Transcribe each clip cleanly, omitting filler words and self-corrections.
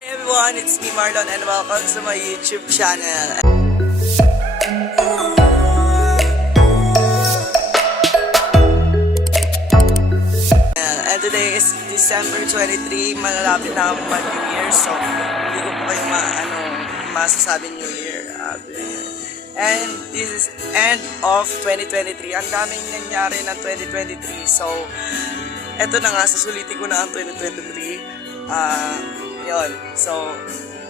Hey everyone, it's me Marlon and welcome to my YouTube channel. And today is December 23, malalapit na ang New Year, so hindi ko po kayo masasabi New Year. And this is end of 2023. Ang daming nangyari ng 2023, so eto na nga, susulitin ko na ang 2023. Yun. So,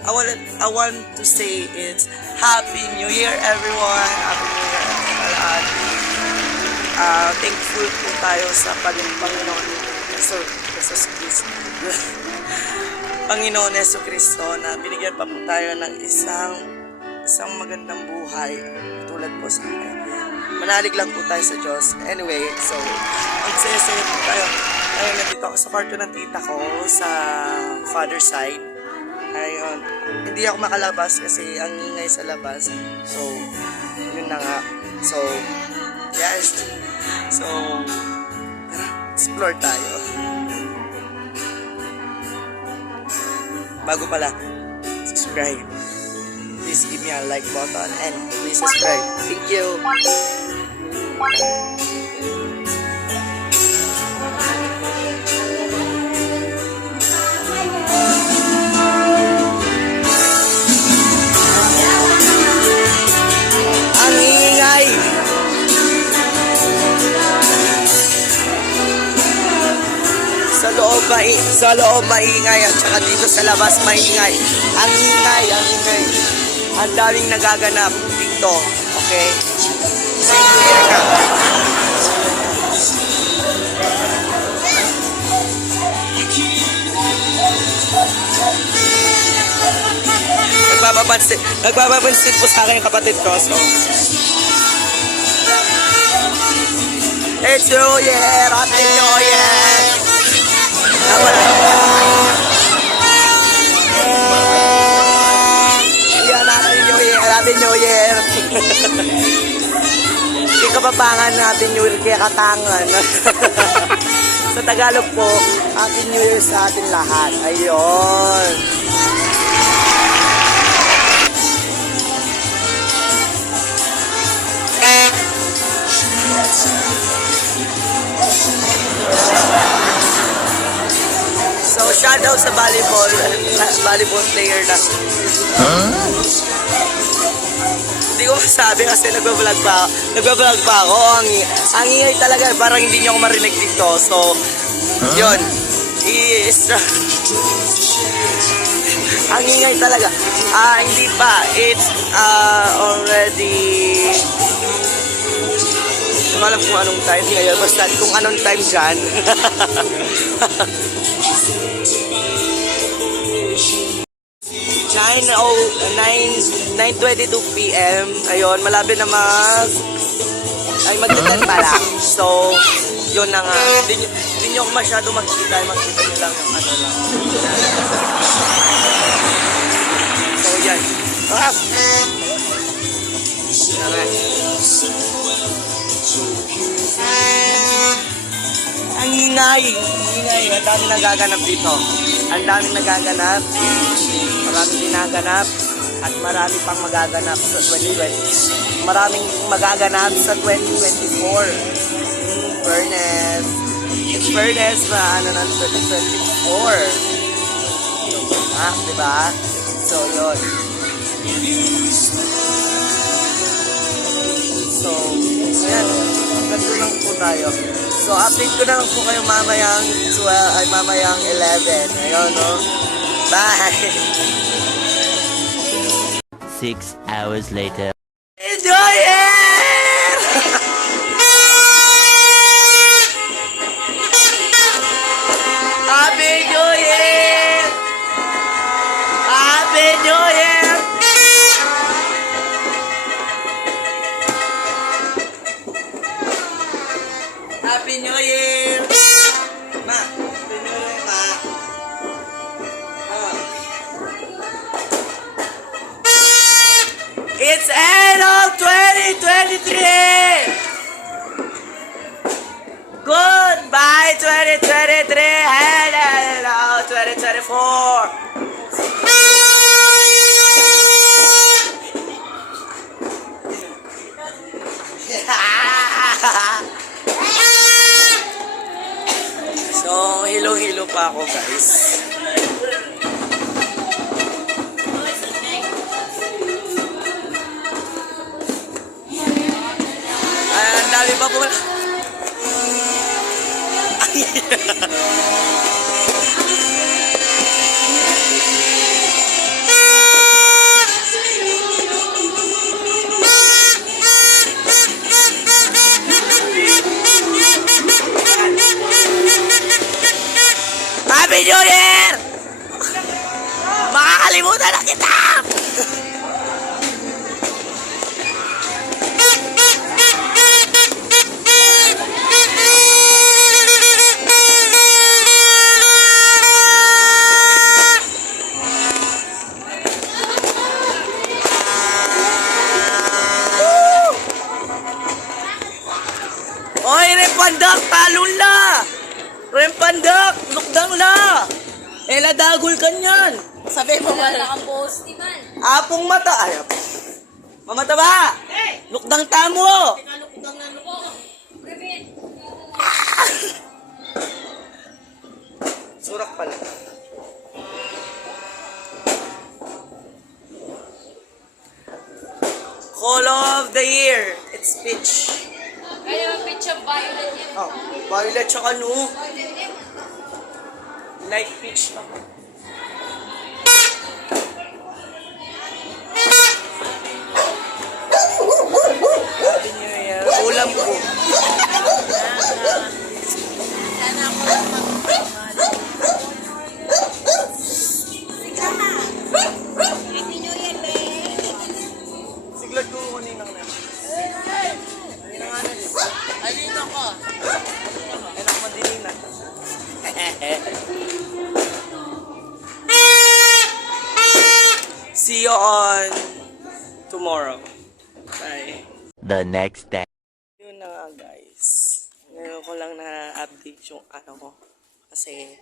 I want to say it's Happy New Year, everyone. Happy New Year. Thankful po tayo sa Panginoon Jesus Cristo. Panginoon Yesu Cristo na binigyan pa po tayo ng isang magandang buhay tulad po sa akin. Manalig lang po tayo sa Diyos. Anyway, so, ang saya-saya po tayo. Ayun, nandito ako sa kwarto ng tita ko sa father side. Ayun, hindi ako makalabas kasi ang ingay sa labas. So, yun na nga. So, yes. So, explore tayo. Bago pala, subscribe. Please give me a like button and please subscribe. Thank you. Sa loob maingay at saka dito sa labas maingay. Ang ingay. Ang daming nagaganap dito. Okay? So, here ka. Nagpapapansin po sa akin yung kapatid ko. So, it's New Year! Happy New Year! Happy New Year! Hindi kapapangan Happy New Year kaya katangan. Sa Tagalog po, Happy New Year sa atin lahat. Ayun. So, shoutout sa volleyball player na. Hindi ko masabi kasi nagbablog pa ako. Ang ingay talaga, parang hindi niyo ako marinig dito. So, yun. Ang ingay talaga. Hindi pa. It's already... Hindi ko alam kung anong time ngayon. Basta kung anong time dyan. 9:22 PM. Ayun, malapit na magdatan pa lang. So, yun na nga. Hindi nyo masyado makikita. Makikita nyo lang yung ano lang. So, yan. Ang ingay. Ang daming nagaganap dito. Ang daming nagaganap. Maraming dinaganap. At marami pang magaganap sa 2020. Maraming magaganap sa 2024. Fairness na ng 2024. Diba? So, yun. So, yan. Ganito lang po tayo. So, update ko na lang po kayo mamayang 11. Ayun, no? Bye! 6 hours later. Enjoy it! Happy New Year! Happy New Year! Happy New Year! Ma, Happy New Year, ma. It's end of 2023! Goodbye 2023 and hello 2024! ko, guys. Ang dami pa po. Happy New Year! Makakalimutan na kita! Oy, Rempandak, talon na! Rempandak, lukdang na! Ela dagol ka niyan! Sabi mo man. Nakaposti man. Apong mata. Ay, mamata ba? Lukdang tamo! Kalukdang na ko. Revin. Surak pala. Color of the year. It's peach. Kaya pitch ang violet yan. Oh, violet tsaka no. Light peach lang. Happy New Year. Ulam ko. Sana ako lang Happy New Year, babe. Siglad ko kunin ng na. Alino ko. Enak madiling na. See you on tomorrow. Bye. The next day. Yun na nga guys. Ngayon ko lang na-update yung ano ko. Kasi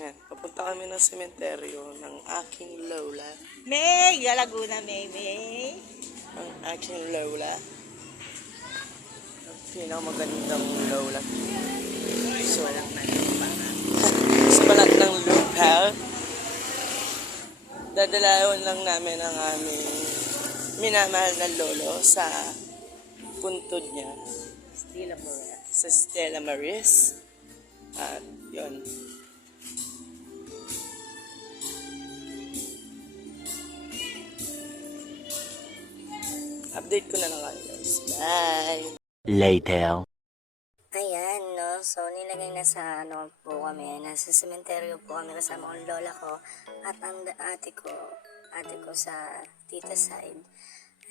yan, papunta kami ng sementeryo ng aking lola. May, Laguna, May. Ang aking lola. Ang pinakamagandang lola. So, sa balat ng lupa, dadalawan lang namin ang aming minamahal na lolo sa puntod niya. Stila Moret. Sa Stella Maris. At yun. Update ko na lang kayo guys. Bye! Later. Ayan, no? So, nilagay na sa, po kami, nasa sementeryo po kami kasama ang lola ko at ang ate ko sa tita side.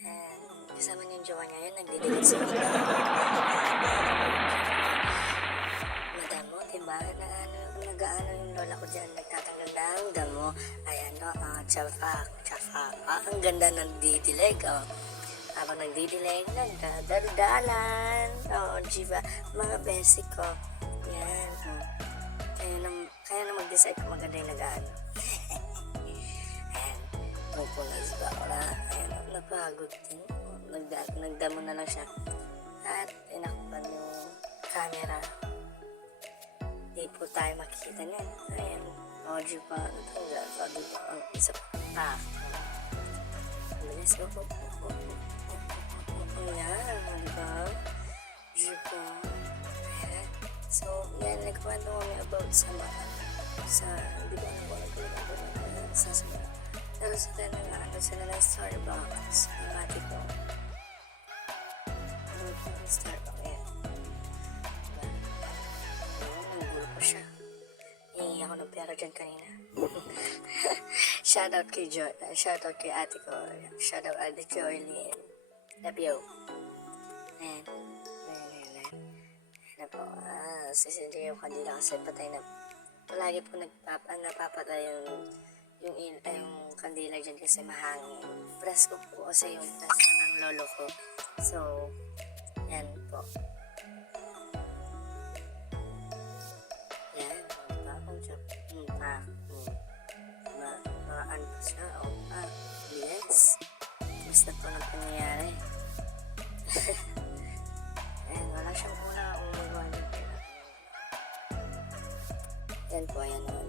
And kasama niya yung jowa niya yun, nagdidilig sa mga madamo, diba? Nag-ano yung lola ko dyan, nagtatanggal ng damo. Ayan, no? Tsapak. Ang ganda ng didilig, oh. Habang nagdidilig, nagdadaldalan. Oo, diba? Mga basic ko. Yan. Kaya na mag-decide kung maganda yung nag-ano. Ayan. Pupunas ba ako na? Ayan. Napagod din. Nagdamo na lang siya. At inakpan yung camera. Di po tayo makikita niyan. Ayan. O, diba? So, diba? Ang isa pa. Let's go. Ayan, diba? Diba? Ayan. So, yan, nagkwento kami about sa hindi ko alam kung ano sa sunod. Pero sa tayo sila ng Starbucks, ang ate ko. Ano po ang Starbucks? Ayan. Diba? Ayan, nagulo ko siya. Hihingi ako ng pera dyan kanina. Shoutout kay ate ko. Shoutout ate Joylene. Love you. Ayan. Ayan po. Sisindi yung kandila kasi patay na. Palagi po napapatay yung kandila dyan kasi mahangin. Presko po kasi yung presko ng lolo ko. So, yan po. Yan. Bakong siya. Mga ano pa siya. Yes. Basta po nang pangyayari. Ayan, wala siyang una umuwan. Yan po, ayan o.